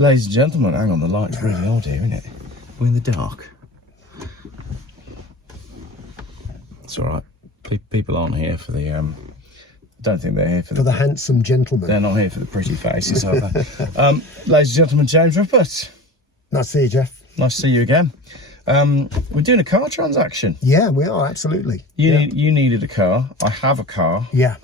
Ladies and gentlemen, hang on, the light's really odd here, isn't it? We're in the dark. It's all right. People aren't here for the. I don't think they're here for the handsome gentleman. They're not here for the pretty faces, are they? Ladies and gentlemen, James Ruppert. Nice to see you, Geoff. Nice to see you again. We're doing a car transaction. Yeah, we are, absolutely. You needed a car. I have a car. Yeah.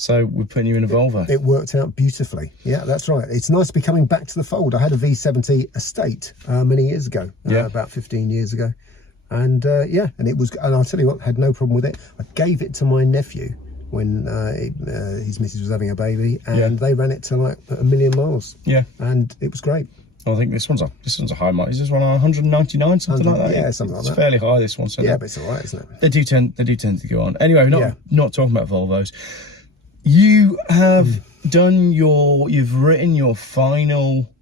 So we're putting you in a Volvo. It worked out beautifully. Yeah, that's right. It's nice to be coming back to the fold. I had a V70 Estate many years ago, about 15 years ago. And and it was, and I'll tell you what, had no problem with it. I gave it to my nephew when his missus was having a baby, and they ran it to like 1 million miles. Yeah. And it was great. I think this one's a high mileage. Is this one 199, something like that? Yeah, something like that. It's fairly high, this one. So yeah, but it's all right, isn't it? They do tend to go on. Anyway, we're not talking about Volvos. You have you've written your final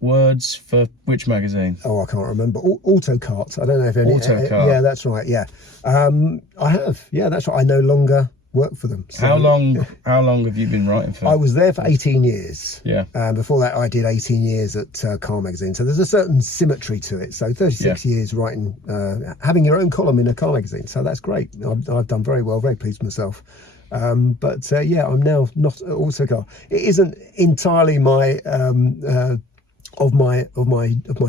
words for which magazine? Oh, I can't remember. Autocart. I don't know if any. Autocart. Yeah, that's right. Yeah, I have. Yeah, that's right. I no longer work for them. So, how long have you been writing for? I was there for 18 years. Yeah. Before that, I did 18 years at Car Magazine. So there's a certain symmetry to it. So 36 years writing, having your own column in a car magazine. So that's great. I've done very well. Very pleased with myself. I'm now not at Autocar. It isn't entirely my of my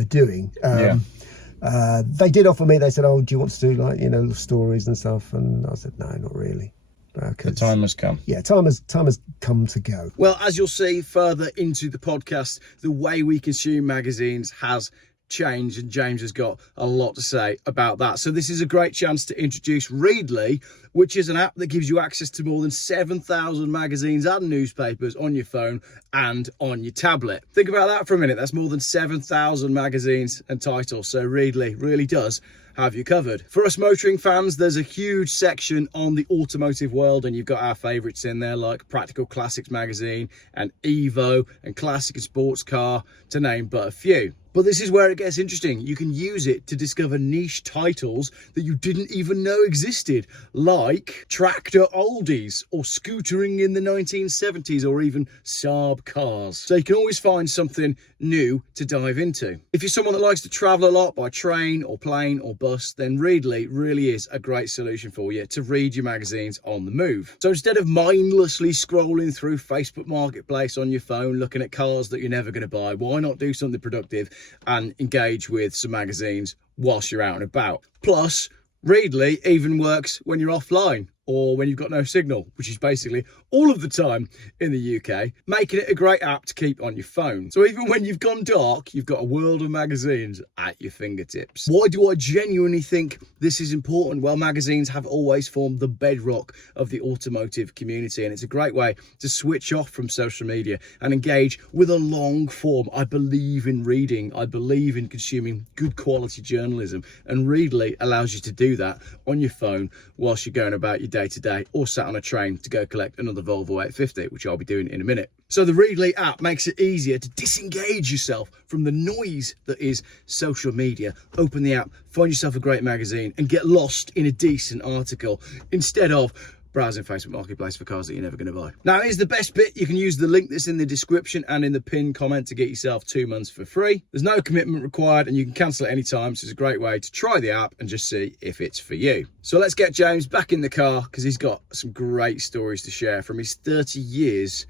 doing. They did offer me. They said, "Oh, do you want to do stories and stuff?" And I said, "No, not really." The time has come. Yeah, time has come to go. Well, as you'll see further into the podcast, the way we consume magazines has changed, and James has got a lot to say about that. So this is a great chance to introduce Readly, which is an app that gives you access to more than 7,000 magazines and newspapers on your phone and on your tablet. Think about that for a minute. That's more than 7,000 magazines and titles. So Readly really does have you covered. For us motoring fans, there's a huge section on the automotive world, and you've got our favourites in there like Practical Classics magazine and Evo and Classic and Sports Car, to name but a few. But this is where it gets interesting. You can use it to discover niche titles that you didn't even know existed, like tractor oldies or scootering in the 1970s or even Saab cars. So you can always find something new to dive into. If you're someone that likes to travel a lot by train or plane or bus, then Readly really is a great solution for you to read your magazines on the move. So instead of mindlessly scrolling through Facebook Marketplace on your phone looking at cars that you're never going to buy, why not do something productive and engage with some magazines whilst you're out and about? Plus, Readly even works when you're offline or when you've got no signal, which is basically all of the time in the UK, making it a great app to keep on your phone. So even when you've gone dark, you've got a world of magazines at your fingertips. Why do I genuinely think this is important? Well, magazines have always formed the bedrock of the automotive community, and it's a great way to switch off from social media and engage with a long form. I believe in reading. I believe in consuming good quality journalism, and Readly allows you to do that on your phone whilst you're going about your day-to-day or sat on a train to go collect another Volvo 850, which I'll be doing in a minute. So the Readly app makes it easier to disengage yourself from the noise that is social media. Open the app, find yourself a great magazine and get lost in a decent article instead of browsing Facebook Marketplace for cars that you're never going to buy. Now, here's the best bit. You can use the link that's in the description and in the pinned comment to get yourself 2 months for free. There's no commitment required and you can cancel at any time. So it's a great way to try the app and just see if it's for you. So let's get James back in the car because he's got some great stories to share from his 30 years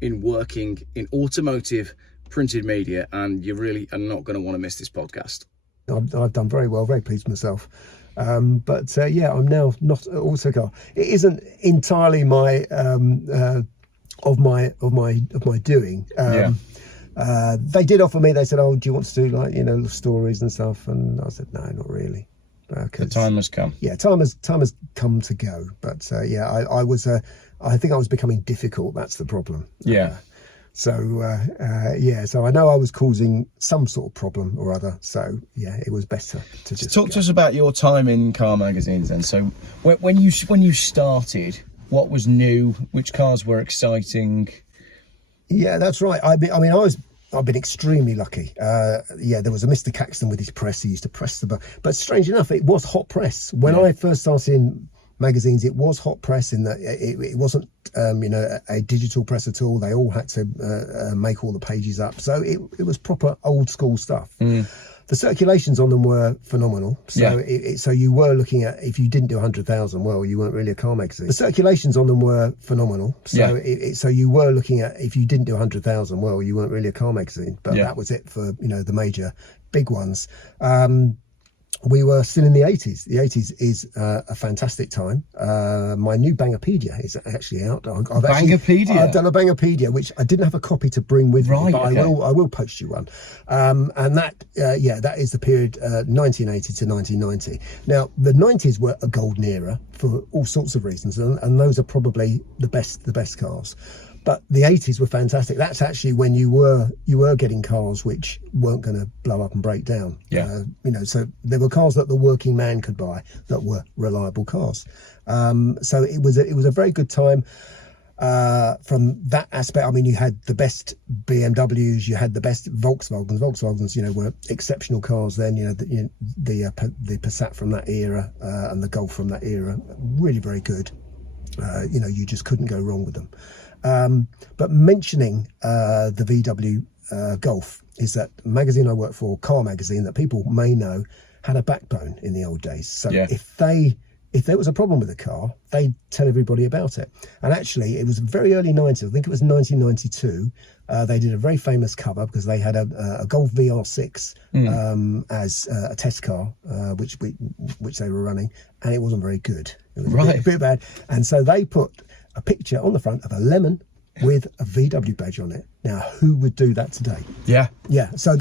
in working in automotive printed media, and you really are not going to want to miss this podcast. I've done very well, very pleased with myself. I'm now not at Autocar. It isn't entirely my of my doing. They did offer me. They said, "Oh, do you want to do stories and stuff?" And I said, "No, not really." The time has come. Yeah, time has come to go. But I think I was becoming difficult. That's the problem. Yeah. So I know I was causing some sort of problem or other. So yeah, it was better to just talk to us about your time in car magazines then. So when you started, what was new? Which cars were exciting? Yeah, that's right. I've been extremely lucky. There was a Mr. Caxton with his press. He used to press the button. But strange enough, it was hot press. When I first started in magazines, it was hot press in that it wasn't, a digital press at all. They all had to make all the pages up. So it was proper old school stuff. The circulations on them were phenomenal. So so you were looking at, if you didn't do 100,000, well, you weren't really a car magazine. The circulations on them were phenomenal. So so you were looking at, if you didn't do 100,000, well, you weren't really a car magazine. But that was it for, the major big ones. We were still in the 80s. The 80s is a fantastic time. My new Bangerpedia is actually out. I've done a Bangerpedia, which I didn't have a copy to bring with me, but I will post you one. And that is the period 1980 to 1990. Now, the 90s were a golden era for all sorts of reasons, and those are probably the best cars. But the 80s were fantastic. That's actually when you were getting cars which weren't going to blow up and break down. So there were cars that the working man could buy that were reliable cars. So it was a very good time from that aspect. I mean, you had the best BMWs, you had the best Volkswagens. Volkswagens, were exceptional cars then. The Passat from that era and the Golf from that era, really very good. You just couldn't go wrong with them. But mentioning the VW Golf is that the magazine I work for, Car Magazine, that people may know, had a backbone in the old days. So if there was a problem with a car, they'd tell everybody about it. And actually, it was very early 90s. I think it was 1992. They did a very famous cover because they had a Golf VR6 as a test car, which they were running, and it wasn't very good. It was a bit bad. And so they put a picture on the front of a lemon with a VW badge on it. Now, who would do that today? Yeah. So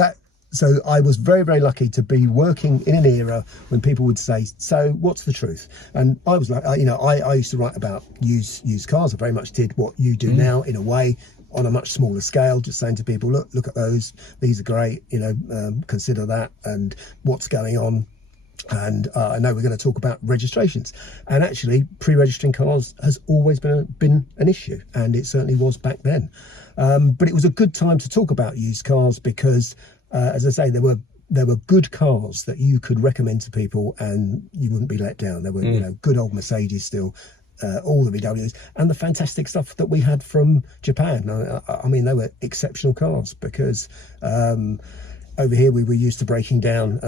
I was very, very lucky to be working in an era when people would say, so what's the truth? And I was like, I used to write about used cars. I very much did what you do now, in a way, on a much smaller scale, just saying to people, look at those, these are great, consider that, and what's going on. And I know we're going to talk about registrations, and actually pre-registering cars has always been an issue, and it certainly was back then. But it was a good time to talk about used cars because, as I say, there were good cars that you could recommend to people, and you wouldn't be let down. There were good old Mercedes still, all the VWs, and the fantastic stuff that we had from Japan. I mean, they were exceptional cars because. Over here, we were used to breaking down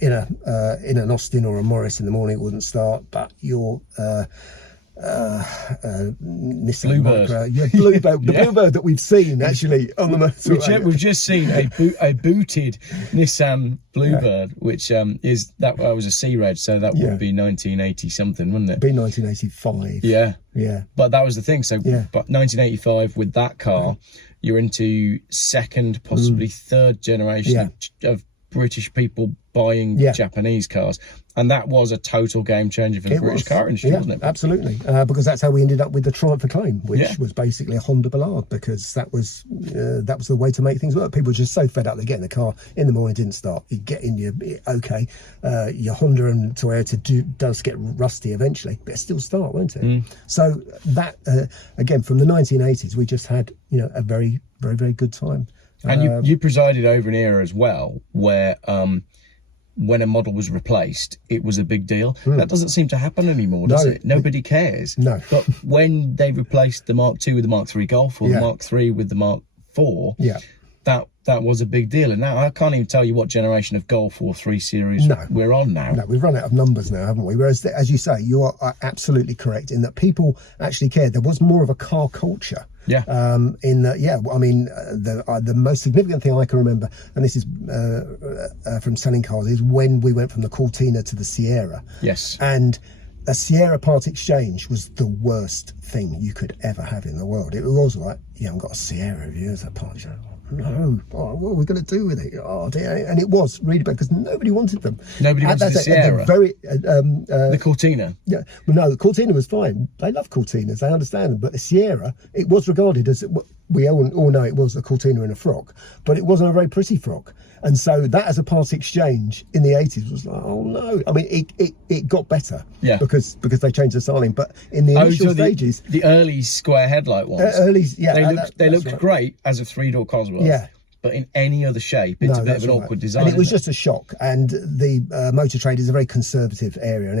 in an Austin or a Morris in the morning. It wouldn't start, but your Nissan Micra, Bluebird, the Bluebird that we've seen actually on the motorway. We've just seen a booted Nissan Bluebird, which is that was a C-Reg, so that would be 1980 something, wouldn't it? Be 1985. Yeah. But that was the thing. So, but 1985 with that car. You're into second, possibly third generation of British people buying Japanese cars. And that was a total game changer for the British car industry, wasn't it? Absolutely. Because that's how we ended up with the Triumph Acclaim, which was basically a Honda Ballade, because that was the way to make things work. People were just so fed up. They're getting the car in the morning, didn't start. You get in your Honda and Toyota does get rusty eventually, but it still start, won't it? So that, again, from the 1980s, we just had, a very, very, very good time. And you presided over an era as well where when a model was replaced, it was a big deal. That doesn't seem to happen anymore, does it? Nobody cares. No. But when they replaced the Mark II with the Mark III Golf or the Mark III with the Mark IV, that was a big deal. And now I can't even tell you what generation of Golf or 3 Series we're on now. No, we've run out of numbers now, haven't we? Whereas, as you say, you are absolutely correct in that people actually cared. There was more of a car culture. The most significant thing I can remember, and this is from selling cars, is when we went from the Cortina to the Sierra. Yes. And a Sierra part exchange was the worst thing you could ever have in the world. It was like, you haven't got a Sierra, have you, as a part exchange? No, what are we going to do with it? Oh dear. And it was really bad because nobody wanted them. Nobody wanted the Sierra. The Cortina. Yeah, well, no, the Cortina was fine. They love Cortinas, they understand them. But the Sierra, it was regarded as, we all know it was a Cortina in a frock, but it wasn't a very pretty frock. And so that as a part exchange in the 80s was like, oh no. I mean, it got better because they changed the styling. But in the initial stages, the early square headlight ones, they looked great as a 3-door Cosworth. but in any other shape, it's a bit of an awkward design. And it was just a shock. And the motor trade is a very conservative area,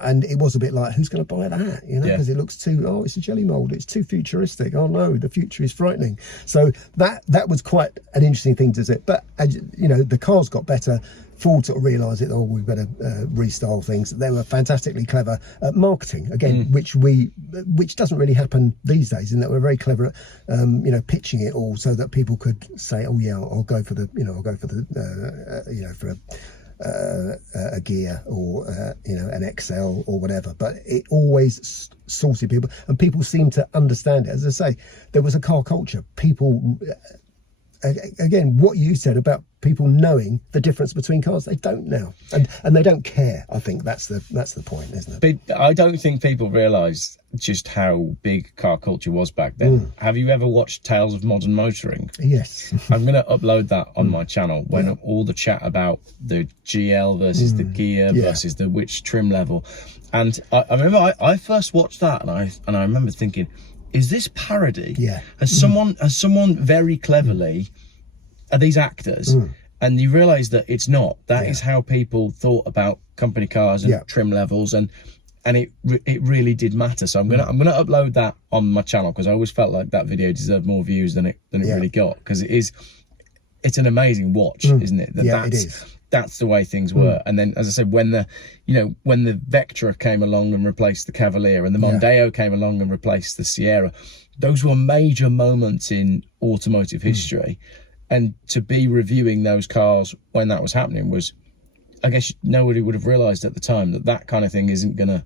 and it was a bit like, who's going to buy that? You know, because it looks too, it's a jelly mold, it's too futuristic. Oh no, the future is frightening. So that was quite an interesting thing to say. But you know, the cars got better. Ford sort of realised it. Oh, we've got to restyle things. They were fantastically clever at marketing again, which doesn't really happen these days. In that we're very clever at you know, pitching it all so that people could say, oh yeah, I'll go for the you know, for a gear or you know, an XL or whatever. But it always sorted people, and people seem to understand it. As I say, there was a car culture. People. Again, what you said about people knowing the difference between cars, they don't now, and they don't care. I think that's the point, isn't it? But I don't think people realise just how big car culture was back then. Have you ever watched Tales of Modern Motoring? Yes. I'm going to upload that on my channel when all the chat about the GL versus the gear versus the which trim level, and I remember I first watched that and I remember thinking, is this parody? Yeah. Has someone very cleverly, are these actors? And you realise that it's not. That is how people thought about company cars and trim levels, and it really did matter. So I'm gonna upload that on my channel, because I always felt like that video deserved more views than it really got, because it's an amazing watch, isn't it? It is. That's the way things were. And then, as I said, when the Vectra came along and replaced the Cavalier, and the Mondeo came along and replaced the Sierra, those were major moments in automotive history. And to be reviewing those cars when that was happening was, I guess nobody would have realised at the time that kind of thing isn't going to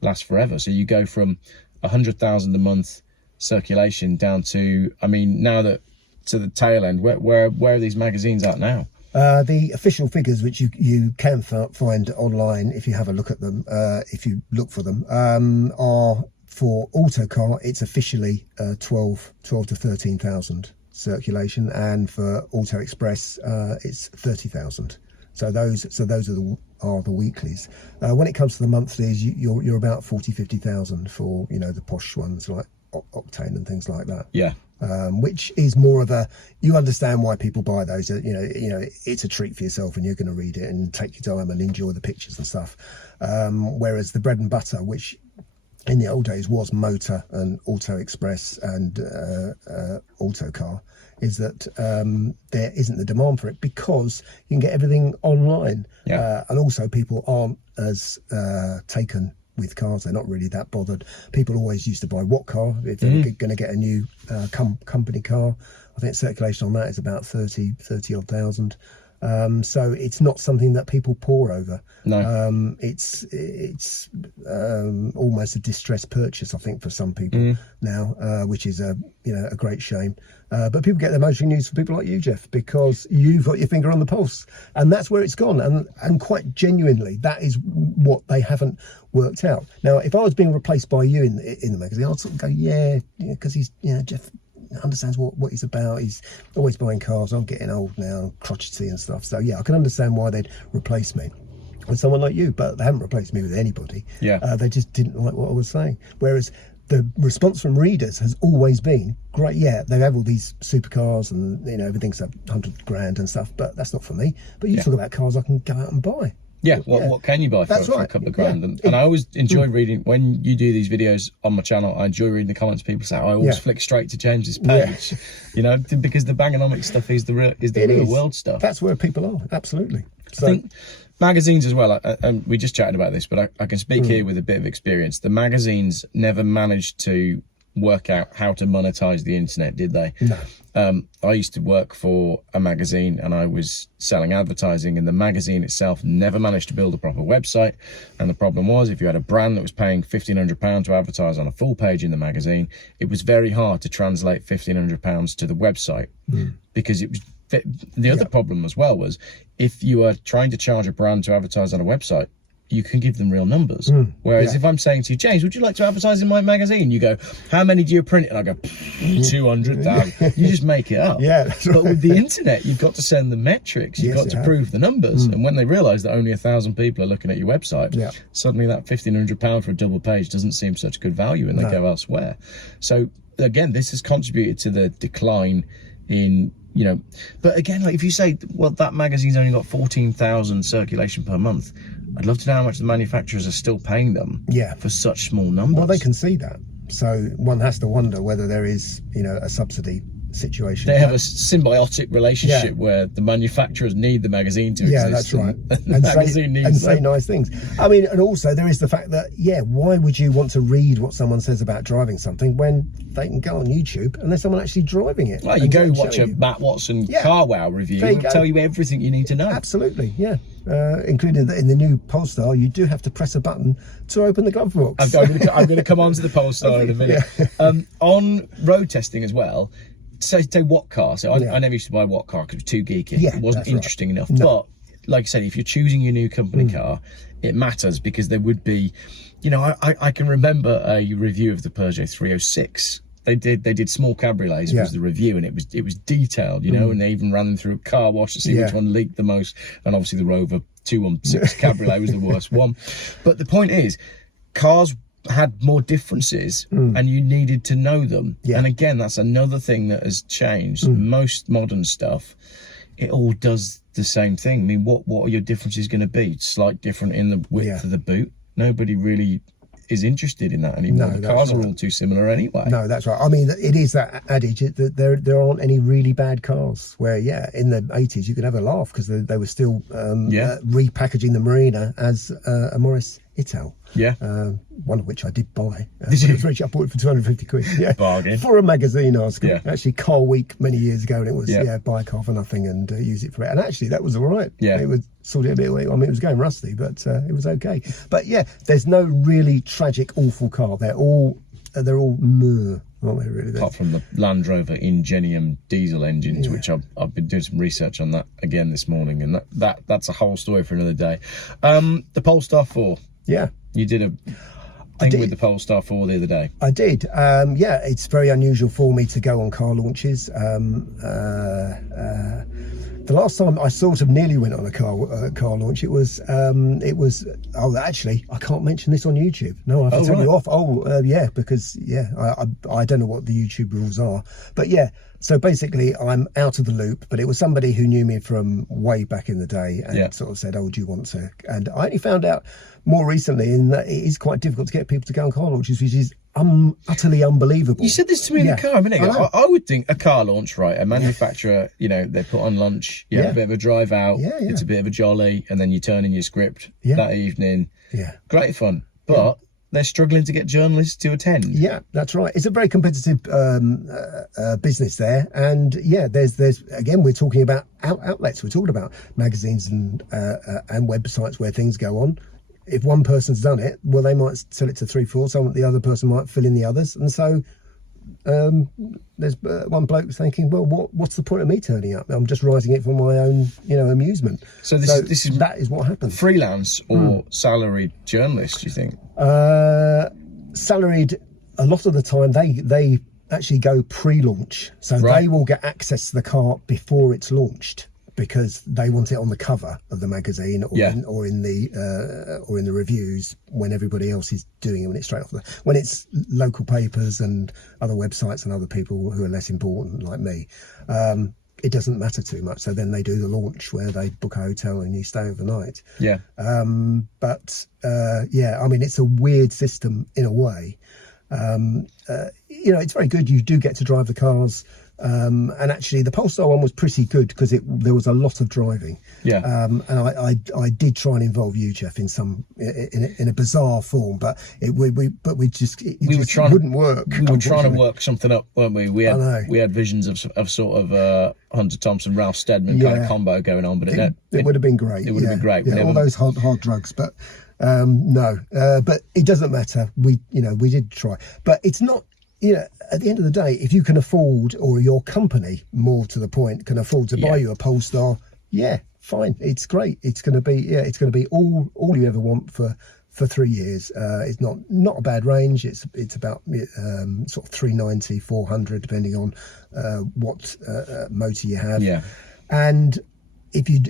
last forever. So you go from 100,000 a month circulation down to, I mean, now that to the tail end, where are these magazines at now? The official figures, which you can find online if you have a look at them, if you look for them, are for Autocar. It's officially 12 to 13,000 circulation, and for Auto Express, it's 30,000. So those are the weeklies. When it comes to the monthlies, you're about 40-50,000 for, you know, the posh ones like Octane and things like that. Yeah. Which is more of a, you understand why people buy those. You know, it's a treat for yourself, and you're going to read it and take your time and enjoy the pictures and stuff. Whereas the bread and butter, which in the old days was Motor and Auto Express and Autocar, is that there isn't the demand for it because you can get everything online. And also people aren't as taken with cars. They're not really that bothered. People always used to buy what car if they were going to get a new company car. I think circulation on that is about 30 odd thousand. So it's not something that people pore over. No. It's almost a distressed purchase, I think, for some people now, which is a great shame. But people get their motoring news from people like you, Geoff, because you've got your finger on the pulse, and that's where it's gone. And quite genuinely, that is what they haven't worked out. Now, if I was being replaced by you in the magazine, I'd sort of go, because he's, Geoff understands what he's about. He's always buying cars. I'm getting old now, crotchety and stuff. So I can understand why they'd replace me with someone like you, but they haven't replaced me with anybody. They just didn't like what I was saying. Whereas the response from readers has always been great. They have all these supercars and everything's $100,000 and stuff, but that's not for me. But you talk about cars I can go out and buy. What can you buy for a couple of grand? And I always enjoy reading, when you do these videos on my channel, I enjoy reading the comments people say. I always flick straight to James's page, because the Bangonomics stuff is the real world stuff. That's where people are, absolutely. So, I think magazines as well, and we just chatted about this, but I can speak here with a bit of experience. The magazines never managed to work out how to monetize the internet, did they? No. I used to work for a magazine and I was selling advertising, and the magazine itself never managed to build a proper website. And the problem was, if you had a brand that was paying £1,500 to advertise on a full page in the magazine, it was very hard to translate £1,500 to the website, because it was the other problem as well was, if you are trying to charge a brand to advertise on a website, you can give them real numbers. Whereas if I'm saying to you, James, would you like to advertise in my magazine? You go, how many do you print? And I go, 200,000. You just make it up. But with the internet, you've got to send the metrics. You've got to prove the numbers. And when they realise that only 1,000 people are looking at your website, suddenly that £1,500 for a double page doesn't seem such good value, and they go elsewhere. So again, this has contributed to the decline in you know, but again, like if you say, well, that magazine's only got 14,000 circulation per month, I'd love to know how much the manufacturers are still paying them for such small numbers. Well, they can see that. So one has to wonder whether there is, a subsidy situation. They have a symbiotic relationship where the manufacturers need the magazine to exist. Yeah, that's right. And say nice things. I mean, and also there is the fact that, why would you want to read what someone says about driving something when they can go on YouTube and there's someone actually driving it? Well, you go watch a Matt Watson Car Wow review. It'll tell you everything you need to know. Absolutely, yeah. Including in the new Polestar, you do have to press a button to open the glove box. I'm going to come on to the Polestar in a minute. On road testing as well, say what car? So I never used to buy what car because it was too geeky. It wasn't interesting enough. No. But like I said, if you're choosing your new company car, it matters because there would be, I can remember a review of the Peugeot 306. They did small cabriolets was the review, and it was detailed, and they even ran them through a car wash to see which one leaked the most. And obviously the Rover 216 cabriolet was the worst one. But the point is, cars had more differences and you needed to know them. And again, that's another thing that has changed. Most modern stuff, it all does the same thing. I mean, what are your differences going to be? Slight different in the width of the boot. Nobody really is interested in that anymore. The cars are all too similar anyway. No, that's right. I mean, it is that adage that there aren't any really bad cars where, in the 80s you could have a laugh because they were still repackaging the Marina as a Morris Ital. One of which I did buy. Did you? I bought it for 250 quid. Bargain. For a magazine article. Actually, Car Week many years ago, and it was buy a car for nothing and use it for it. And actually, that was all right. It was sort of a bit. I mean, it was going rusty, but it was okay. But there's no really tragic, awful car. They're all meh. Aren't they, really? Apart from the Land Rover Ingenium diesel engines, which I've been doing some research on that again this morning, and that's a whole story for another day. The Polestar 4. You did a thing with the Polestar 4 the other day. I did. It's very unusual for me to go on car launches. The last time I sort of nearly went on a car launch, it was actually, I can't mention this on YouTube. No, I have to tell you off. Because I don't know what the YouTube rules are. But so basically I'm out of the loop, but it was somebody who knew me from way back in the day and sort of said, do you want to? And I only found out more recently in that it is quite difficult to get people to go on car launches, which is utterly unbelievable. You said this to me in the car a minute ago. I would think a car launch, right? A manufacturer, they put on lunch, you have a bit of a drive out, it's a bit of a jolly, and then you turn in your script that evening. Great fun. But they're struggling to get journalists to attend. Yeah, that's right. It's a very competitive business there, and there's again, we're talking about outlets. We're talking about magazines and websites where things go on. If one person's done it, well, they might sell it to 3-4. The other person might fill in the others, and so there's one bloke thinking, well, what's the point of me turning up? I'm just writing it for my own, amusement. So that is what happens. Freelance or salaried journalists, do you think? Salaried. A lot of the time, they actually go pre-launch, so they will get access to the car before it's launched, because they want it on the cover of the magazine or in the reviews when everybody else is doing it, when it's straight off when it's local papers and other websites and other people who are less important like me. It doesn't matter too much. So then they do the launch where they book a hotel and you stay overnight. I mean, it's a weird system in a way. It's very good. You do get to drive the cars. And actually the Polestar one was pretty good because there was a lot of driving. And I did try and involve you, Geoff, in a bizarre form, but it wouldn't work. We were trying to work something up, weren't we? We had visions of sort of Hunter Thompson, Ralph Steadman kind of combo going on, but it would have been great. It would have been great. All those hard drugs, but no. But it doesn't matter. We did try, but it's not. At the end of the day, if you can afford, or your company, more to the point, can afford to buy you a Polestar, fine, it's great. It's going to be all you ever want for 3 years. It's not a bad range. It's about sort of 390, 400, depending on what motor you have. And if you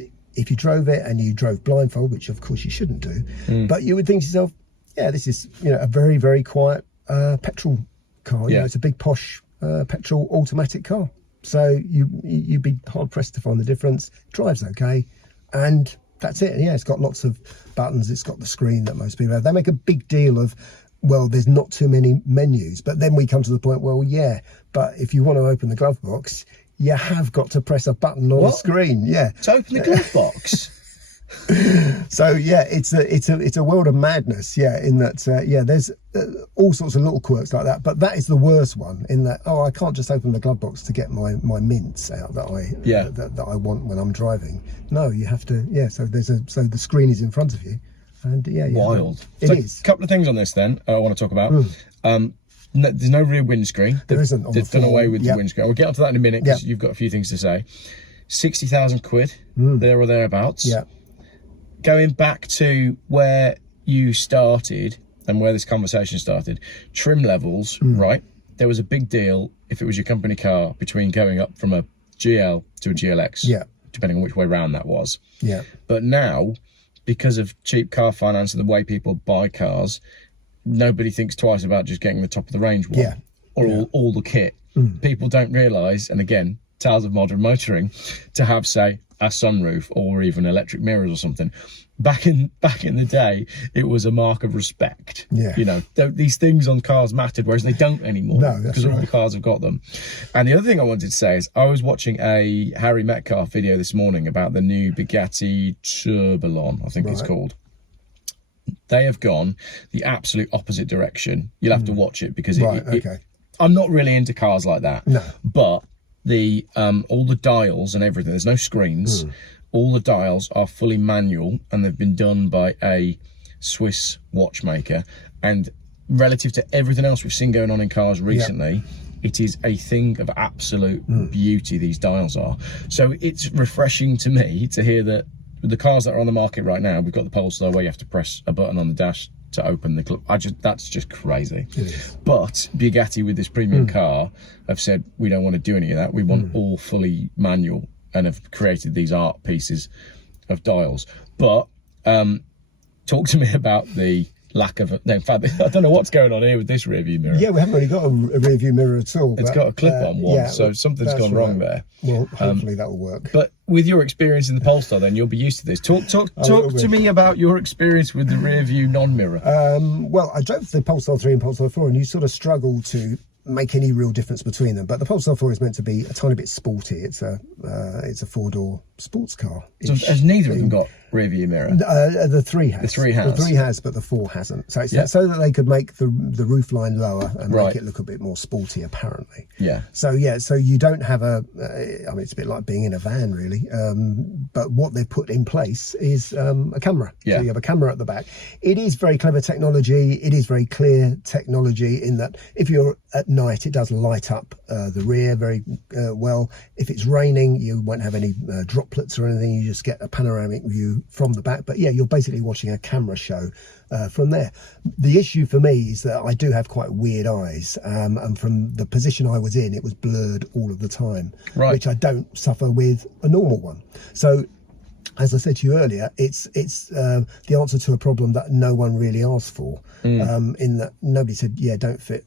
drove it and you drove blindfold, which of course you shouldn't do, but you would think to yourself, this is a very, very quiet petrol car. It's a big posh petrol automatic car. So you'd be hard pressed to find the difference. Drives okay, and that's it. Yeah, it's got lots of buttons. It's got the screen that most people have. They make a big deal of, well, there's not too many menus. But then we come to the point, well, yeah, but if you want to open the glove box, you have got to press a button on the screen. Yeah, to open the glove box. So yeah, it's a world of madness. Yeah, in that there's all sorts of little quirks like that. But that is the worst one. In that, I can't just open the glove box to get my mints out that I want when I'm driving. No, you have to. Yeah, so the screen is in front of you, and wild. It is. A couple of things on this then I want to talk about. There's no rear windscreen. There isn't. They've done away with the windscreen. We'll get onto that in a minute because you've got a few things to say. 60,000 quid, there or thereabouts. Yeah. Going back to where you started and where this conversation started, trim levels, right? There was a big deal if it was your company car between going up from a GL to a GLX, depending on which way round that was. Yeah. But now, because of cheap car finance and the way people buy cars, nobody thinks twice about just getting the top of the range one or all the kit. People don't realise, and again, tales of modern motoring, to have, say, a sunroof or even electric mirrors or something. Back in the day, it was a mark of respect. Yeah. You know, these things on cars mattered, whereas they don't anymore. No, that's because all the cars have got them. And the other thing I wanted to say is I was watching a Harry Metcalf video this morning about the new Bugatti Tourbillon, I think it's called. They have gone the absolute opposite direction. You'll have to watch it because I'm not really into cars like that. No. But the all the dials and everything, there's no screens. All the dials are fully manual and they've been done by a Swiss watchmaker. And relative to everything else we've seen going on in cars recently, it is a thing of absolute beauty, these dials are. So it's refreshing to me to hear that the cars that are on the market right now, we've got the Polestar where you have to press a button on the dash to open the club. That's just crazy. But Bugatti with this premium car have said we don't want to do any of that. We want all fully manual, and have created these art pieces of dials. But talk to me about the lack of in fact, I don't know what's going on here with this rear view mirror. Yeah, we haven't really got a rear view mirror at all. It's got a clip-on one, so something's gone wrong there. Well, hopefully that'll work. But with your experience in the Polestar, then you'll be used to this. Talk to me about your experience with the rear view non-mirror. Well, I drove the Polestar 3 and Polestar 4, and you sort of struggle to make any real difference between them. But the Polestar 4 is meant to be a tiny bit sporty. It's a 4-door sports car. So has neither of them got rear view mirror? The 3 has. The 3 has. The 3 has, but the 4 hasn't. So it's so that they could make the roof line lower and make it look a bit more sporty, apparently. Yeah. So you don't have it's a bit like being in a van, really. But what they've put in place is a camera. Yeah. So you have a camera at the back. It is very clever technology. It is very clear technology in that if you're at night, it does light up the rear very well. If it's raining, you won't have any droplets or anything. You just get a panoramic view from the back. But yeah, you're basically watching a camera show from there. The issue for me is that I do have quite weird eyes, and from the position I was in, it was blurred all of the time, which I don't suffer with a normal one. So as I said to you earlier, it's the answer to a problem that no one really asked for, in that nobody said, don't fit,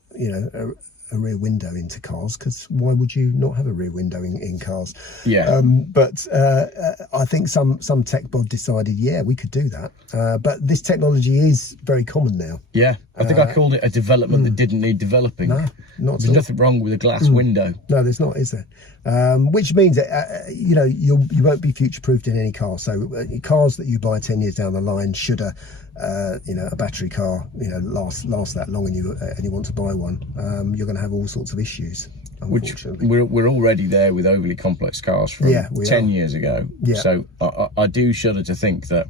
a rear window into cars, because why would you not have a rear window in cars? But I think some tech bod decided we could do that, but this technology is very common now. I think I called it a development that didn't need developing. There's nothing wrong with a glass window. No, there's not, is there? Which means that you won't be future proofed in any car. So cars that you buy 10 years down the line, should a battery car last that long, and you want to buy one, you're going to have all sorts of issues. Which we're already there with overly complex cars from 10 years ago. So I do shudder to think that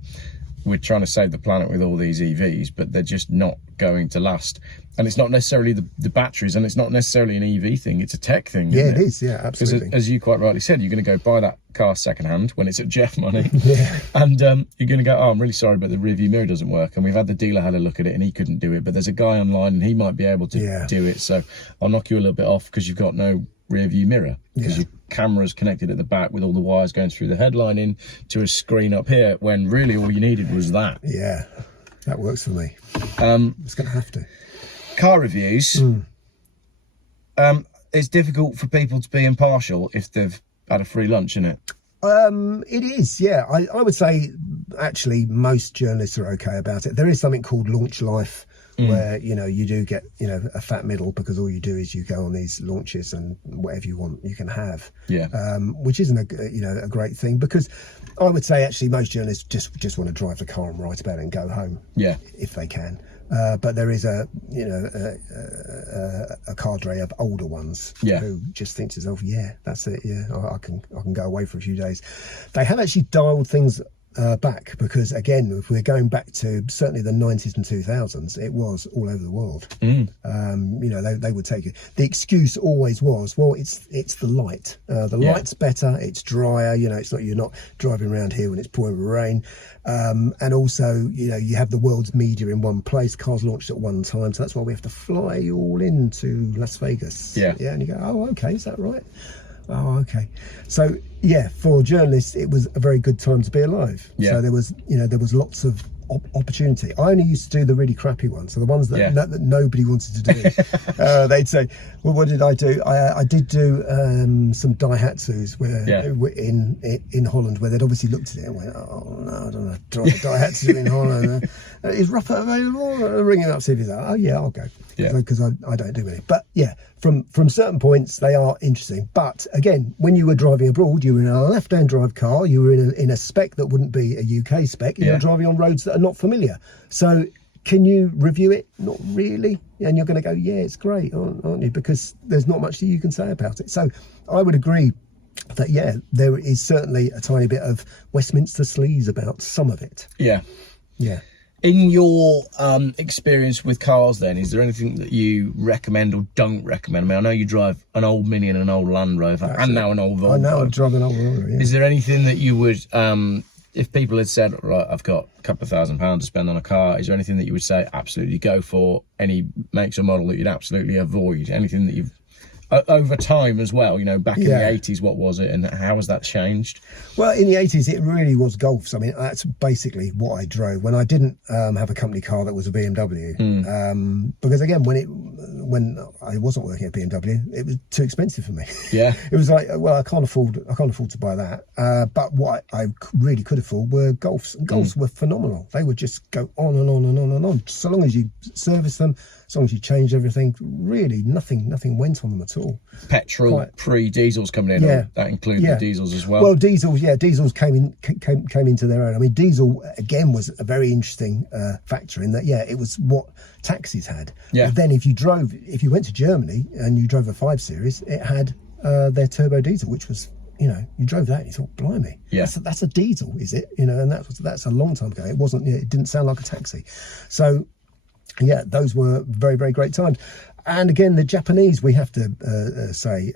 we're trying to save the planet with all these EVs, but they're just not going to last. And it's not necessarily the batteries, and it's not necessarily an EV thing, it's a tech thing. It is, absolutely. Because as you quite rightly said, you're going to go buy that car secondhand when it's at Geoff money, and you're going to go, I'm really sorry, but the rear view mirror doesn't work, and we've had the dealer had a look at it and he couldn't do it, but there's a guy online and he might be able to do it, so I'll knock you a little bit off because you've got no rear view mirror, because your camera's connected at the back with all the wires going through the headline in to a screen up here, when really all you needed was that. That works for me. It's going to have to. Car reviews. it's difficult for people to be impartial if they've had a free lunch, isn't it? It is, yeah. I would say actually most journalists are okay about it. There is something called launch life, where you do get a fat middle, because all you do is you go on these launches and whatever you want you can have. Which isn't a great thing, because I would say actually most journalists just want to drive the car and write about it and go home, if they can. But there is a cadre of older ones who just think to themselves, that's it, I can go away for a few days. They have actually dialed things back, because again, if we're going back to certainly the 90s and 2000s, it was all over the world. They would take it. The excuse always was, well, it's the light. The light's better, it's drier, it's not, you're not driving around here when it's pouring rain. And also, you have the world's media in one place, cars launched at one time, so that's why we have to fly you all into Las Vegas. And you go, oh, okay, is that right? Oh, okay. So for journalists, it was a very good time to be alive. So there was lots of opportunity. I only used to do the really crappy ones, so the ones that nobody wanted to do. They'd say, well, what did I do? I did do some Daihatsus where in Holland, where they'd obviously looked at it and went, oh no, I don't know, drive a Daihatsu in Holland. Is Ruppert available? Ring him up, see if he's like, oh yeah, I'll go, because I don't do any. But from certain points they are interesting. But again, when you were driving abroad, you were in a left-hand drive car, you were in a spec that wouldn't be a UK spec, you were driving on roads that are not familiar. So can you review it? Not really. And you're going to go, it's great, aren't you? Because there's not much that you can say about it. So I would agree that there is certainly a tiny bit of Westminster sleaze about some of it. In your experience with cars then, is there anything that you recommend or don't recommend? I mean, I know you drive an old Mini and an old Land Rover, and now an old Volvo. I know I drive an old Volvo, Is there anything that you would, if people had said, right, I've got a couple of £1,000 to spend on a car, is there anything that you would say absolutely go for? Any makes or model that you'd absolutely avoid? Anything that you've, over time as well, back in the 80s, what was it and how has that changed? Well, in the 80s, it really was Golfs. I mean, that's basically what I drove when I didn't have a company car that was a BMW. Because again, when I wasn't working at BMW, it was too expensive for me. It was like, well, I can't afford to buy that. But what I really could afford were Golfs, and Golfs were phenomenal. They would just go on and on and on and on. So long as you service them, as long as you changed everything, really nothing went on them at all. Petrol, pre-diesels coming in, that included the diesels as well. Well, diesels came into their own. I mean, diesel again was a very interesting factor in that. It was what taxis had. But then if you went to Germany and you drove a 5 Series, it had their turbo diesel, which was, you drove that and you thought, blimey, that's a diesel, is it? And that's a long time ago. It wasn't. It didn't sound like a taxi. So those were very, very great times. And again, the Japanese, we have to say,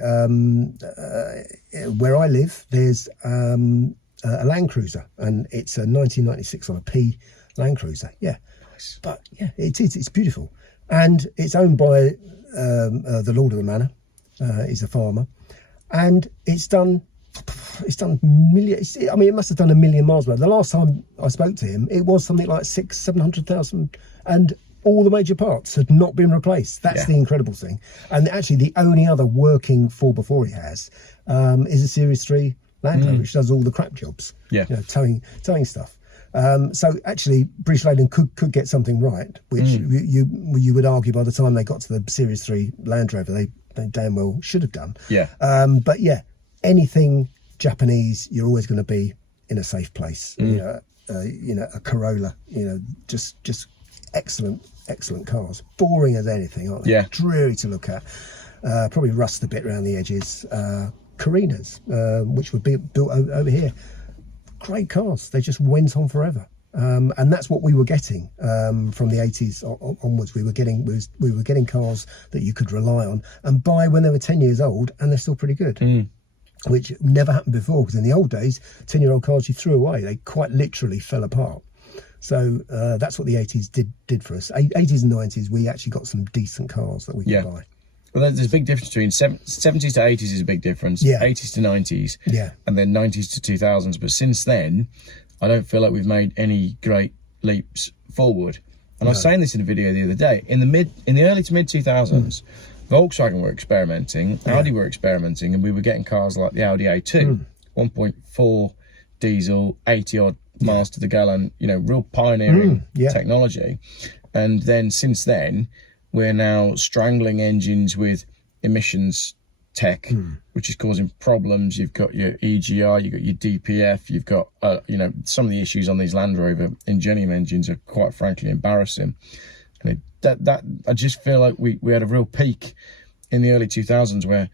where I live, there's a Land Cruiser, and it's a 1996 on a P Land Cruiser. Nice. But it's beautiful, and it's owned by the Lord of the Manor. He's a farmer, and it's done millions. I mean, it must have done 1 million miles. But the last time I spoke to him, it was something like 600,000-700,000, and all the major parts had not been replaced. That's the incredible thing. And actually, the only other working 4x4 he has is a Series 3 Land Rover, which does all the crap jobs, towing stuff. So actually, British Leyland could get something right, which you would argue by the time they got to the Series 3 Land Rover, they damn well should have done. But anything Japanese, you're always going to be in a safe place. A Corolla, just excellent cars. Boring as anything, aren't they? Dreary to look at. Probably rust a bit around the edges. Carinas, which were built over here. Great cars. They just went on forever. And that's what we were getting from the 80s onwards. We were getting cars that you could rely on and buy when they were 10 years old, and they're still pretty good. Which never happened before, because in the old days, 10-year-old cars you threw away. They quite literally fell apart. So that's what the 80s did for us. 80s and 90s, we actually got some decent cars that we could buy. Well, there's a big difference between 70s to 80s is a big difference. 80s to 90s. And then 90s to 2000s. But since then, I don't feel like we've made any great leaps forward. And I was saying this in a video the other day. In the early to mid 2000s, Volkswagen were experimenting, Audi were experimenting, and we were getting cars like the Audi A2, 1.4 diesel, 80 odd miles to the gallon, real pioneering technology. And then since then, we're now strangling engines with emissions tech, which is causing problems. You've got your EGR, you've got your DPF, you've got some of the issues on these Land Rover Ingenium engines are quite frankly embarrassing. And that I just feel like we had a real peak in the early 2000s where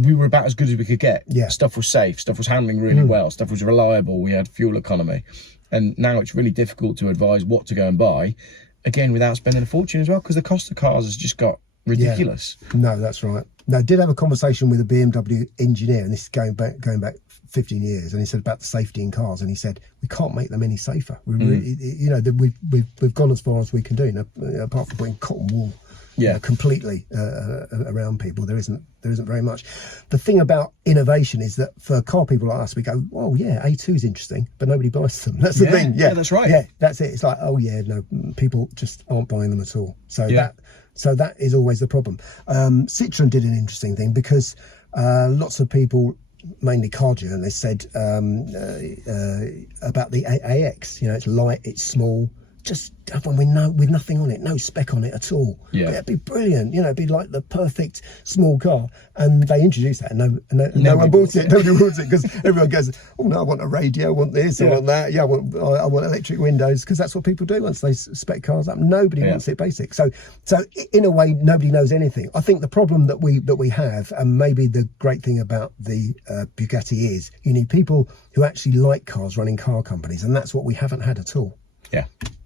we were about as good as we could get. Stuff was safe, stuff was handling really well, stuff was reliable, we had fuel economy. And now it's really difficult to advise what to go and buy, again, without spending a fortune as well, because the cost of cars has just got ridiculous. No, that's right. Now, I did have a conversation with a BMW engineer, and this is going back 15 years, and he said about the safety in cars, and he said we can't make them any safer. We really, we've gone as far as we can do, apart from putting cotton wool completely around people. There isn't very much. The thing about innovation is that for car people like us, we go, well, yeah, A2 is interesting, but nobody buys them. That's the thing. Yeah, that's right. Yeah, that's it. It's like, oh yeah, no, people just aren't buying them at all. So that is always the problem. Citroen did an interesting thing because lots of people, mainly car journalists, said about the AX. It's light, it's small, just with nothing on it, no spec on it at all. Yeah, it'd be brilliant. It'd be like the perfect small car. And they introduced that, and no one bought it. Nobody bought it because everyone goes, oh no, I want a radio, I want this, I want that. Yeah, I want electric windows, because that's what people do once they spec cars up. Nobody wants it basic. So in a way, nobody knows anything. I think the problem that we have, and maybe the great thing about the Bugatti is, you need people who actually like cars running car companies, and that's what we haven't had at all.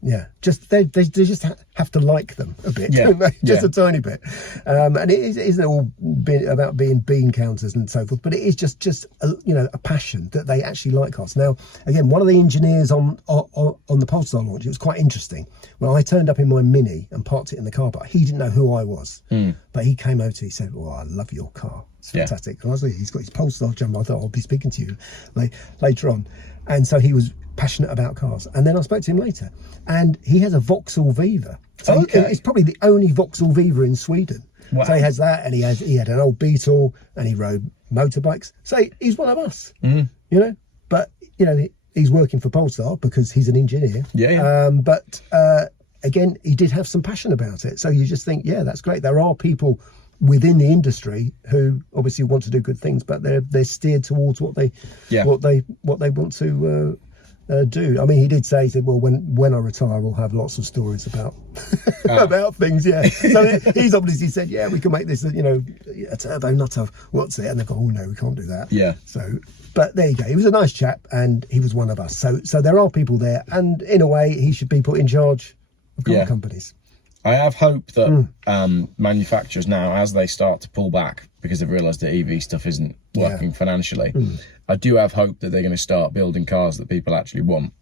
Yeah, just they just have to like them a bit, don't they? Just a tiny bit. And it isn't all about being bean counters and so forth, but it is just a passion that they actually like cars. Now, again, one of the engineers on the Polestar launch, it was quite interesting. When I turned up in my Mini and parked it in the car park, he didn't know who I was, but he came over to me, he said, "Oh, I love your car. It's fantastic." And I was like, he's got his Polestar jumper. I thought I'll be speaking to you later on, and so he was passionate about cars. And then I spoke to him later, and he has a Vauxhall Viva. So it's probably the only Vauxhall Viva in Sweden. Wow. So he has that, and he had an old Beetle, and he rode motorbikes. So he's one of us, But he's working for Polestar because he's an engineer. But again, he did have some passion about it. So you just think, that's great. There are people within the industry who obviously want to do good things, but they're steered towards what they want to do. I mean, he said, well, when I retire, we'll have lots of stories about about things. So he's obviously said, we can make this, a turbo nutter. What's it? And they go, oh no, we can't do that. So, but there you go. He was a nice chap, and he was one of us. So there are people there, and in a way, he should be put in charge of car companies. I have hope that manufacturers now, as they start to pull back because they've realised that EV stuff isn't working financially, I do have hope that they're going to start building cars that people actually want.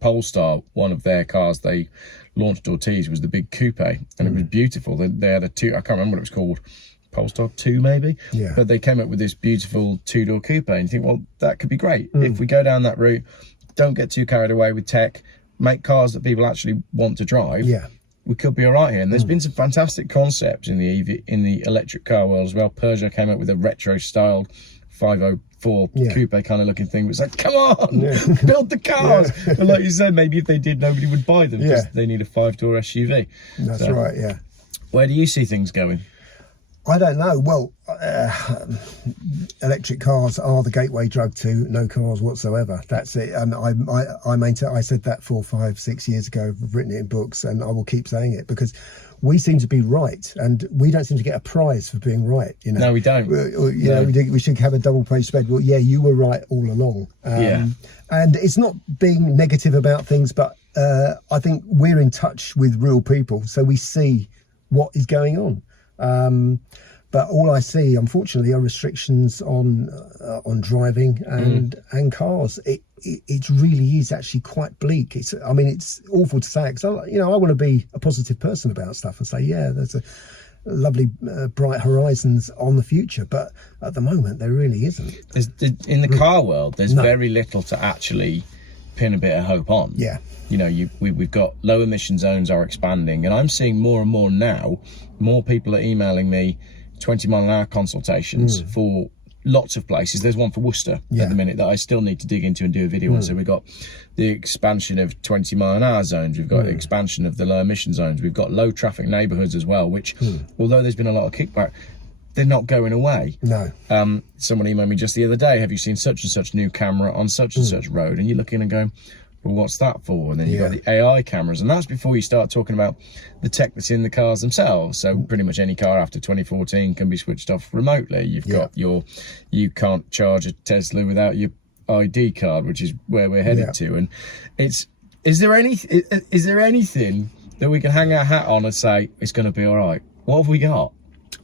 Polestar, one of their cars they launched or teased was the big coupe, and it was beautiful. They had I can't remember what it was called, Polestar 2 maybe, but they came up with this beautiful two-door coupe, and you think, well, that could be great. If we go down that route, don't get too carried away with tech, make cars that people actually want to drive. We could be all right here. And there's been some fantastic concepts in the electric car world as well. Peugeot came up with a retro-styled 504 coupe kind of looking thing. It's like, come on, build the cars. But like you said, maybe if they did, nobody would buy them because they need a 5-door SUV. That's right, Where do you see things going? I don't know. Well, electric cars are the gateway drug to no cars whatsoever. That's it. And I said that 4, 5, 6 years ago. I've written it in books, and I will keep saying it because we seem to be right, and we don't seem to get a prize for being right. No, we don't. We should have a double page spread. Well, you were right all along. And it's not being negative about things, but I think we're in touch with real people, so we see what is going on. But all I see, unfortunately, are restrictions on driving and cars. It really is actually quite bleak. It's awful to say, because I want to be a positive person about stuff and say, there's a lovely bright horizons on the future, but at the moment there really isn't. In the car world, there's very little to actually pin a bit of hope on. Yeah. You know, we've got low emission zones are expanding, and I'm seeing more and more now. More people are emailing me 20 mile an hour consultations for lots of places. There's one for Worcester at the minute that I still need to dig into and do a video on. So we've got the expansion of 20 mile an hour zones. We've got the expansion of the low emission zones. We've got low traffic neighbourhoods as well, which although there's been a lot of kickback, they're not going away. No. Someone emailed me just the other day, have you seen such and such new camera on such and such road? And you're looking and going, well, what's that for? And then you've got the AI cameras, and that's before you start talking about the tech that's in the cars themselves. So pretty much any car after 2014 can be switched off remotely. You've got you can't charge a Tesla without your ID card, which is where we're headed to. And is there anything that we can hang our hat on and say it's going to be all right? What have we got?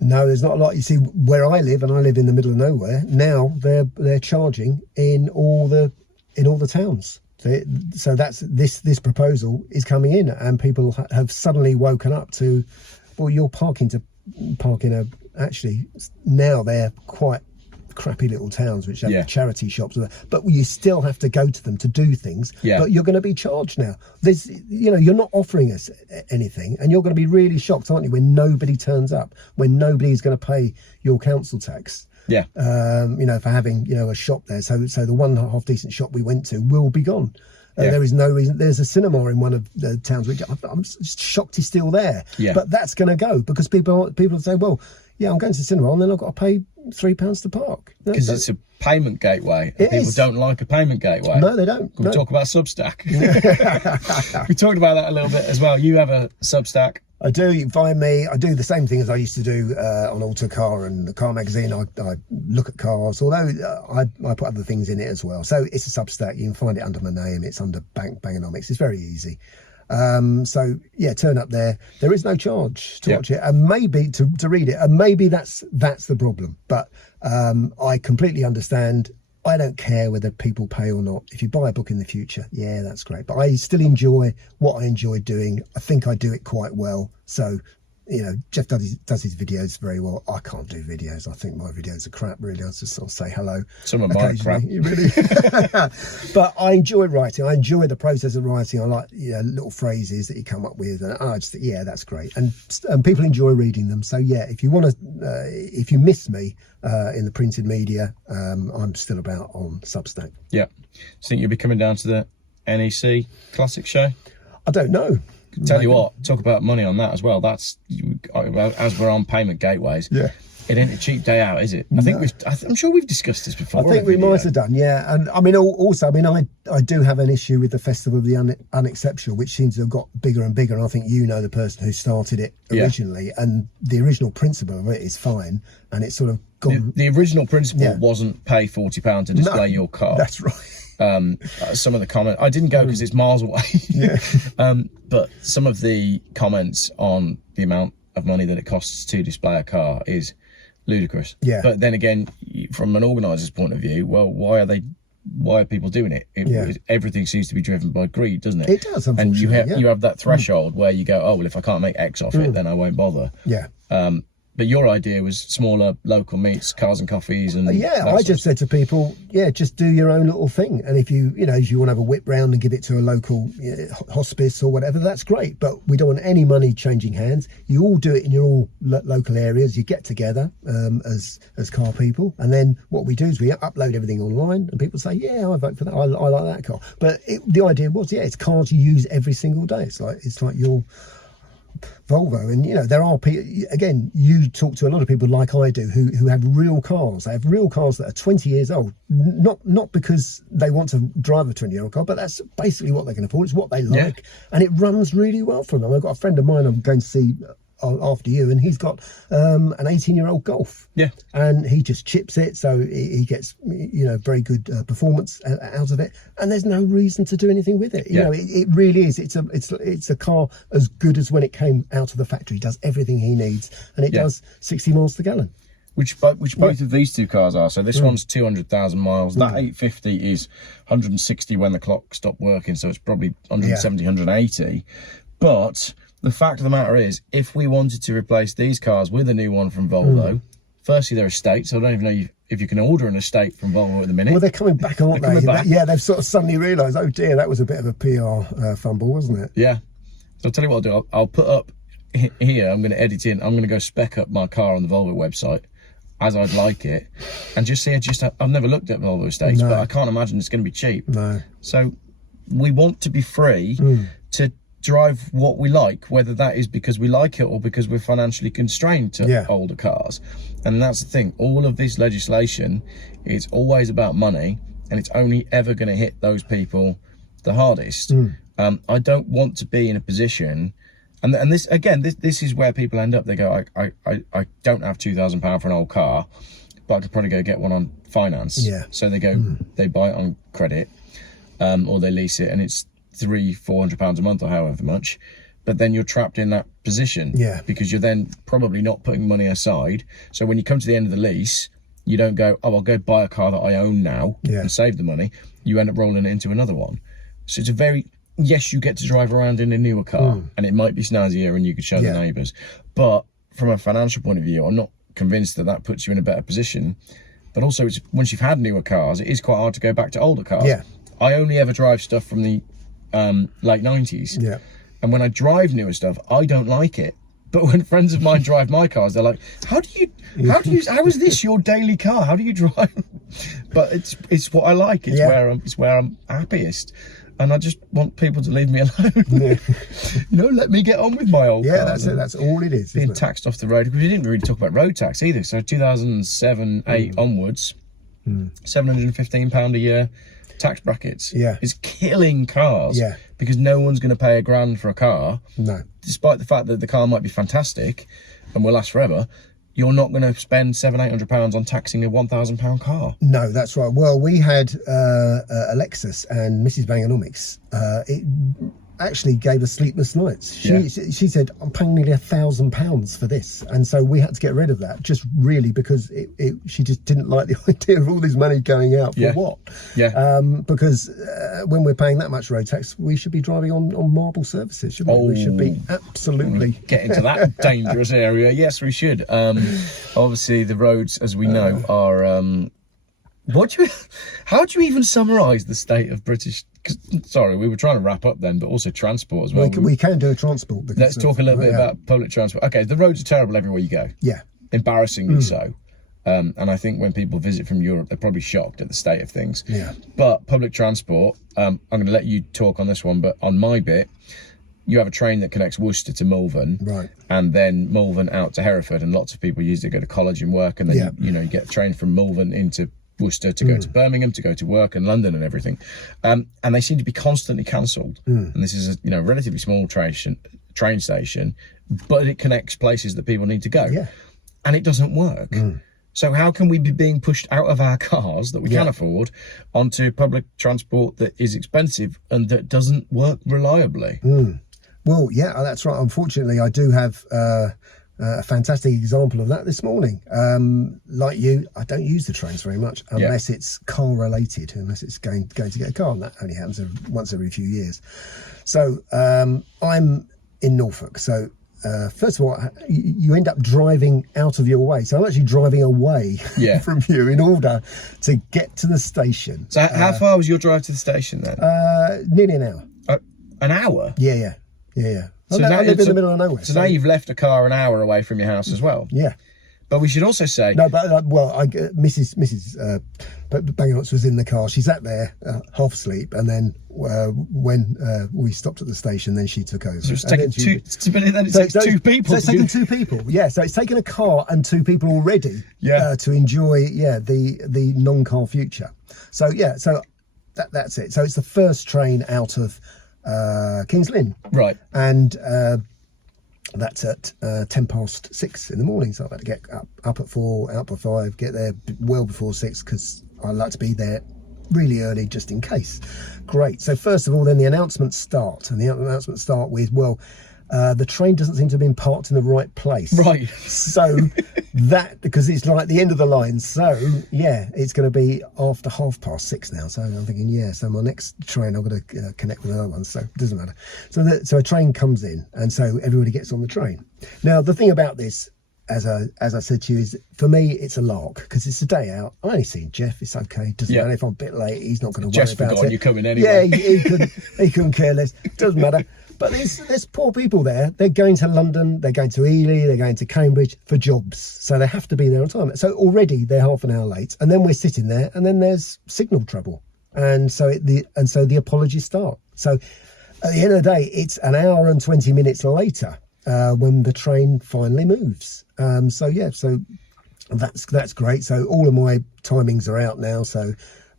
No, there's not a lot. You see, where I live, and I live in the middle of nowhere now, they're charging in all the towns. So that's this proposal is coming in, and people have suddenly woken up to, well, you're parking actually now they're quite crappy little towns which have charity shops, but you still have to go to them to do things. But you're going to be charged now. You're not offering us anything, and you're going to be really shocked, aren't you, when nobody turns up, when nobody's going to pay your council tax. For having a shop there. So the one half decent shop we went to will be gone. There is no reason. There's a cinema in one of the towns which I'm shocked is still there. But that's going to go because people say, well, I'm going to the cinema and then I've got to pay £3 to park. Because it's a payment gateway. People don't like a payment gateway. No, they don't. Can we talk about Substack? We talked about that a little bit as well. You have a Substack. I do. You can find me. I do the same thing as I used to do on Autocar and the Car Magazine. I look at cars, although I put other things in it as well. So it's a Substack. You can find it under my name. It's under Bangonomics. It's very easy. Turn up there. There is no charge to watch it, and maybe to read it, and maybe that's the problem. But I completely understand. I don't care whether people pay or not. If you buy a book in the future, that's great. But I still enjoy what I enjoy doing. I think I do it quite well. So, Geoff does his videos very well. I can't do videos. I think my videos are crap, really. I'll say hello. Some of mine are crap. Really. But I enjoy writing. I enjoy the process of writing. I like little phrases that you come up with. And I just think, that's great. And people enjoy reading them. So, if you want to, if you miss me in the printed media, I'm still about on Substack. Yeah. Do you think you'll be coming down to the NEC Classic Show? I don't know. Tell you what, talk about money on that as well. That's as we're on payment gateways. It ain't a cheap day out, is it? I think I'm sure we've discussed this before. I think we might have done, And I mean, I do have an issue with the Festival of the Unexceptional, which seems to have got bigger and bigger. And I think the person who started it originally, and the original principle of it is fine, and it's sort of gone. The original principle wasn't pay £40 to display your car. That's right. Some of the comments, I didn't go because it's miles away. But some of the comments on the amount of money that it costs to display a car is ludicrous. But then again, from an organiser's point of view, well, why are people doing it? Everything seems to be driven by greed, doesn't it? It does, unfortunately. And you have that threshold where you go, oh, well, if I can't make X off it, then I won't bother. But your idea was smaller local meets, cars and coffees, and I just said to people, just do your own little thing. And if you want to have a whip round and give it to a local hospice or whatever, that's great. But we don't want any money changing hands. You all do it in your all local areas. You get together as car people, and then what we do is we upload everything online, and people say, I vote for that. I like that car. But the idea was, it's cars you use every single day. It's like your Volvo, and there are people, again, you talk to a lot of people like I do who have real cars. They have real cars that are 20 years old, not because they want to drive a 20-year-old car, but that's basically what they can afford. It's what they like, and it runs really well for them. I've got a friend of mine I'm going to see after you, and he's got an 18-year-old Golf, and he just chips it, so he gets very good performance out of it, and there's no reason to do anything with it. It really is. It's a car as good as when it came out of the factory. It does everything he needs, and it does 60 miles to gallon. Which both of these two cars are. So this one's 200,000 miles. That 850 is 160 when the clock stopped working, so it's probably 170, 180. But the fact of the matter is, if we wanted to replace these cars with a new one from Volvo, firstly, they're estate, so I don't even know if you can order an estate from Volvo at the minute. Well, they're coming back, aren't They're they? coming back. Yeah, they've sort of suddenly realised, oh dear, that was a bit of a PR fumble, wasn't it? Yeah. So I'll tell you what I'll do. I'll put up here, I'm going to edit in, I'm going to go spec up my car on the Volvo website as I'd like it, and just see, I've never looked at Volvo estates, but I can't imagine it's going to be cheap. No. So we want to be free to drive what we like, whether that is because we like it or because we're financially constrained to older cars. And that's the thing, all of this legislation is always about money, and it's only ever going to hit those people the hardest. I don't want to be in a position, and this again, this is where people end up. They go, I don't have £2,000 for an old car, but I could probably go get one on finance. Yeah. So they go, they buy it on credit, or they lease it, and it's £300-400 a month or however much. But then you're trapped in that position, because you're then probably not putting money aside. So when you come to the end of the lease, you don't go, oh, I'll go buy a car that I own now and save the money. You end up rolling it into another one. So it's a very, yes, you get to drive around in a newer car, and it might be snazzier and you could show the neighbours. But from a financial point of view, I'm not convinced that that puts you in a better position. But also, it's, once you've had newer cars, it is quite hard to go back to older cars. I only ever drive stuff from the late 90s. And when I drive newer stuff, I don't like it. But when friends of mine drive my cars, they're like, how is this your daily car? How do you drive? But it's what I like. It's where I'm happiest. And I just want people to leave me alone. Let me get on with my old car. That's it. That's all it is. Being taxed off the road. Because we didn't really talk about road tax either. So 2007-8 onwards, £715 a year tax brackets is killing cars. Because no one's going to pay £1,000 for a car. No. Despite the fact that the car might be fantastic and will last forever, you're not going to spend £700-800 on taxing a £1,000 car. No, that's right. Well, we had a Lexus, and Mrs. Bangonomics, it actually gave us sleepless nights. She said, I'm paying nearly £1,000 for this. And so we had to get rid of that, just really because she just didn't like the idea of all this money going out for what? Because when we're paying that much road tax, we should be driving on marble surfaces, shouldn't we? We should be absolutely... Get into that dangerous area. Yes, we should. Obviously, the roads, as we know, are... how do you even summarise the state of British... Sorry, we were trying to wrap up then, but also transport as well. We can do a transport. Let's talk a little bit about public transport. Okay, the roads are terrible everywhere you go. Embarrassingly so. And I think when people visit from Europe, they're probably shocked at the state of things. But public transport, I'm going to let you talk on this one, but on my bit, you have a train that connects Worcester to Malvern, and then Malvern out to Hereford, and lots of people use it to go to college and work, and then you get a train from Malvern into Worcester to go to Birmingham, to go to work, and London and everything, and they seem to be constantly cancelled. And this is a relatively small train station, but it connects places that people need to go, and it doesn't work. So how can we be being pushed out of our cars that we can afford onto public transport that is expensive and that doesn't work reliably? Well, that's right. Unfortunately, I do have a fantastic example of that this morning. Like you, I don't use the trains very much unless it's car related, unless it's going to get a car, and that only happens once every few years. So I'm in Norfolk. So first of all, you end up driving out of your way. So I'm actually driving away from you in order to get to the station. So how far was your drive to the station then? Nearly an hour. An hour? Yeah. So I live in the middle of nowhere. So now you've left a car an hour away from your house as well. But we should also say... No, but, Mrs. Bangonomics was in the car. She sat there, half asleep, and then when we stopped at the station, then she took over. So it's taken two people. So it's taken two people, So it's taken a car and two people already to enjoy, the non-car future. So, so that's it. So it's the first train out of King's Lynn. Right. And... that's at 6:10 in the morning, so I've had to get up at 4, out by 5, get there well before 6 because I like to be there really early just in case. Great. So first of all, then the announcements start, and the announcements start with, the train doesn't seem to have been parked in the right place. Right. So that, because it's like the end of the line. So it's going to be after 6:30 now. So I'm thinking, so my next train, I've got to connect with another one. So it doesn't matter. So a train comes in, and so everybody gets on the train. Now, the thing about this, as I said to you, is for me it's a lark because it's a day out. I only seen Geoff. It's okay. Doesn't matter if I'm a bit late. He's not going to worry about it. You're coming anyway. Yeah, he couldn't care less. Doesn't matter. But there's poor people there. They're going to London. They're going to Ely. They're going to Cambridge for jobs. So they have to be there on time. So already they're half an hour late, and then we're sitting there, and then there's signal trouble, and so the apologies start. So at the end of the day, it's an hour and 20 minutes later when the train finally moves. So that's great. So all of my timings are out now. So,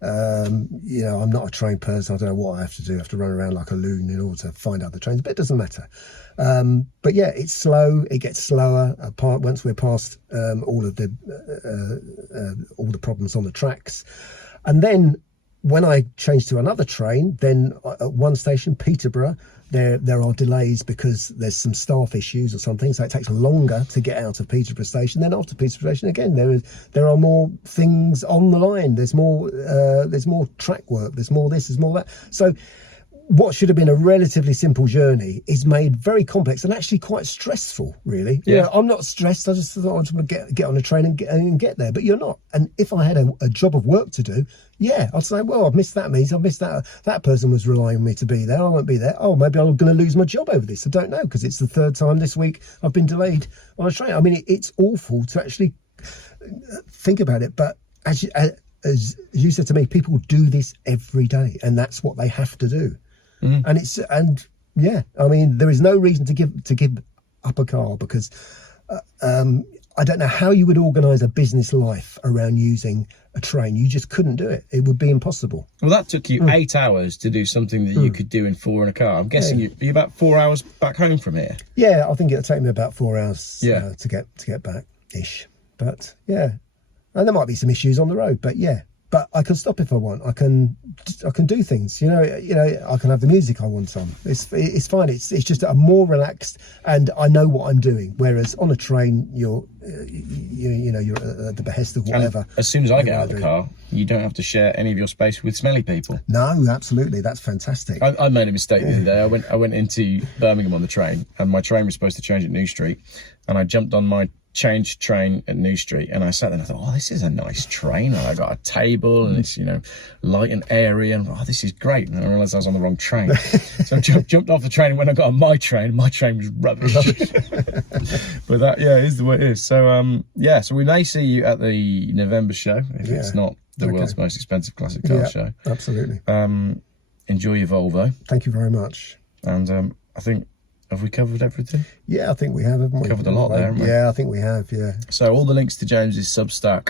I'm not a train person. I don't know what I have to do. I have to run around like a loon in order to find out the trains, but it doesn't matter. But yeah, it's slow. It gets slower once we're past all the problems on the tracks. And then when I change to another train, then at one station, Peterborough, there are delays because there's some staff issues or something, so it takes longer to get out of Peterborough station. Then after Peterborough station, again, there are more things on the line. There's more track work. There's more this. There's more that. So what should have been a relatively simple journey is made very complex and actually quite stressful, really. Yeah. I'm not stressed. I just thought I would get on a train and get there, but you're not. And if I had a job of work to do, I'd say, well, I've missed that means I've missed that. That person was relying on me to be there. I won't be there. Oh, maybe I'm going to lose my job over this. I don't know, because it's the third time this week I've been delayed on a train. I mean, it's awful to actually think about it. But as you said to me, people do this every day, and that's what they have to do. And I mean, there is no reason to give up a car, because I don't know how you would organise a business life around using a train. You just couldn't do it. It would be impossible. Well, that took you 8 hours to do something that you could do in 4 in a car. I'm guessing you're about 4 hours back home from here. Yeah, I think it'll take me about 4 hours to get back ish. But yeah, and there might be some issues on the road, but yeah. But I can stop if I want. I can do things. I can have the music I want on. It's fine. It's just I'm more relaxed and I know what I'm doing. Whereas on a train, you're at the behest of whatever. And as soon as I get out of the car, you don't have to share any of your space with smelly people. No, absolutely. That's fantastic. I made a mistake the other day. I went into Birmingham on the train, and my train was supposed to change at New Street, and I jumped on my changed train at New Street, and I sat there and I thought, oh, this is a nice train, and I got a table and it's light and airy, and this is great. And I realised I was on the wrong train. So I jumped off the train, and when I got on my train was rubbish. But that is the way it is. So so we may see you at the November show if it's not the world's most expensive classic car show. Absolutely. Enjoy your Volvo. Thank you very much. And I think, have we covered everything? Yeah, I think we have, haven't we? Covered a lot there, haven't we? Yeah, I think we have, yeah. So all the links to James's Substack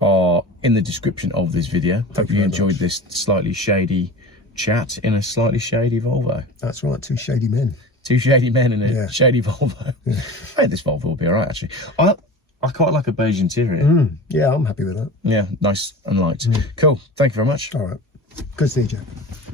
are in the description of this video. Hope you enjoyed this slightly shady chat in a slightly shady Volvo. That's right, two shady men. Two shady men in a shady Volvo. Yeah. I think this Volvo will be all right, actually. I quite like a beige interior. Yeah, I'm happy with that. Yeah, nice and light. Cool. Thank you very much. All right. Good to see you, Geoff.